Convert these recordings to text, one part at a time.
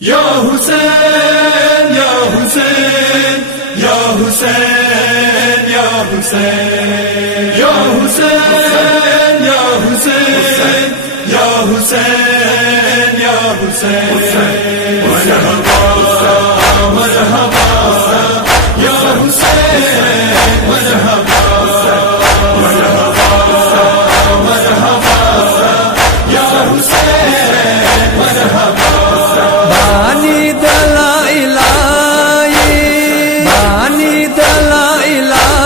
या हुसैन या हुसैन या हुसैन या हुसैन या हुसैन या हुसैन या हुसैन या हुसैन मरहबा मरहबा या हुसैन मरहबा मरहबा मरहबा या हुसैन मरहबा बानी दलाइलाई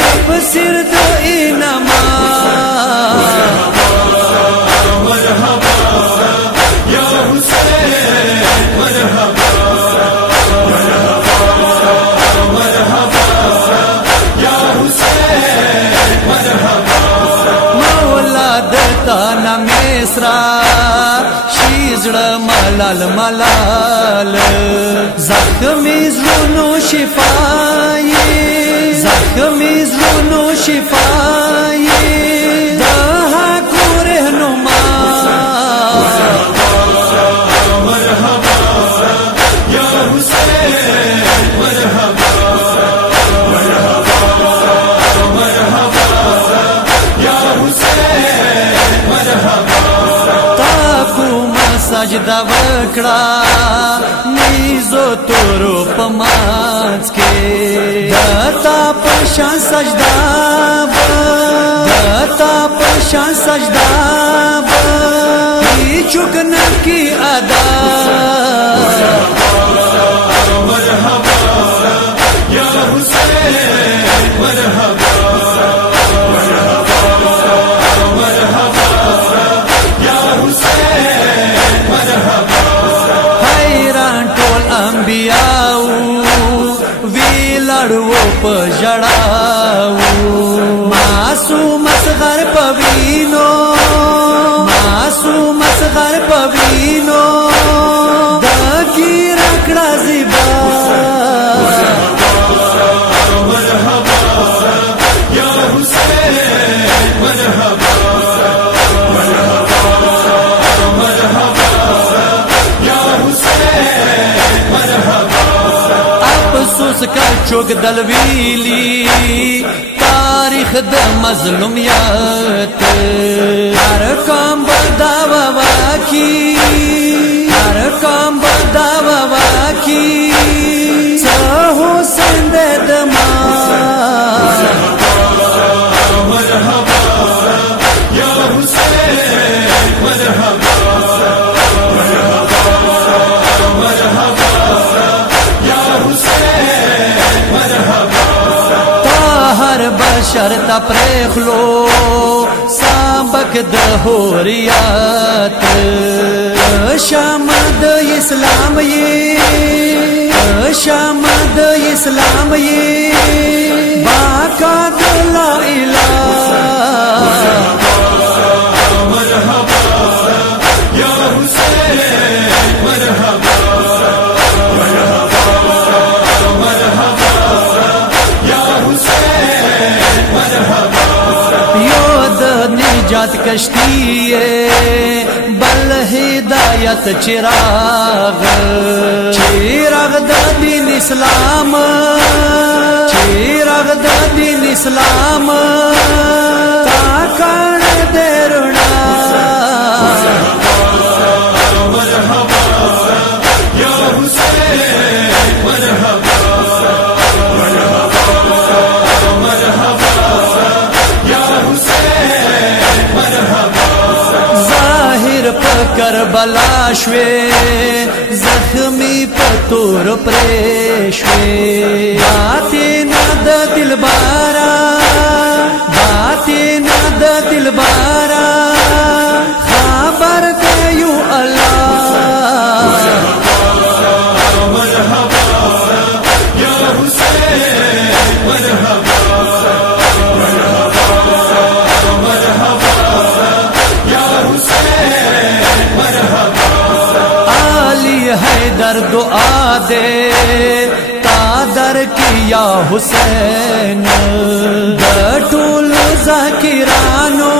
तफसीर दो इनमा मरहबा या हुसैन मरहबा मरहबा मरहबा या हुसैन मरहबा मौला दता नमेसरा मलाल मलाल जख्मी ज़ुनो शिफाये जख्मी ज़ुनो शिफाये दहा को रहनुमा मरहबा या हुसैन मरहबा मरहबा मरहबा या हुसैन मरहबा सजदा वकड़ा नीजो तोरो पमाज के दता पशा सजदा दता पशा सजदा चुकन की अदा मरहबा या हुसैन मरहबा मरहबा मरहबा या हुसैन मरहबा हैरान टोल अंबियाऊ वी लड़वो पजड़ाऊ मासूम असगर पवीनो मासूम असगर पवीनो दकी रखड़ा जिबा मरहबा या हुसैन मरहबा मरहबा मरहबा या हुसैन मरहबा अफसोस कर चुक दलवीली तारीख द मजलूमियत हर काम बदावा की हर काम बदावा की हुसैन दमा मरहबा या हुसैन मरहबा मरहबा मरहबा या हुसैन मरहबा ताहर बशर तप्रेखलो साबक दहोरियात शामद इस्लाम ये शामद इस्लाम ये बाका दला इला मरहबा या हुसैन मरहबा मरहबा मरहबा या हुसैन मरहबा योद निजात कश्ती बल हिदायत चिराग चिराग the Deen Islam Chirag the दीन इस्लाम ताकण देरुणा मरहबा या हुसैन मरहबा मरहबा मरहबा या हुसैन मरहबा जाहिर पकर बलाश्वे जख्मी पतोर प्रेश्वे बाते नद दिलबारा बाते नद दिलबारा खबर देयू अल्लाह मरहबा या हुसैन मरहबा मरहबा मरहबा या हुसैन मरहबा आली हैदर दुआ दे तादर किया हुसैन दटुल ज़ाकिरानो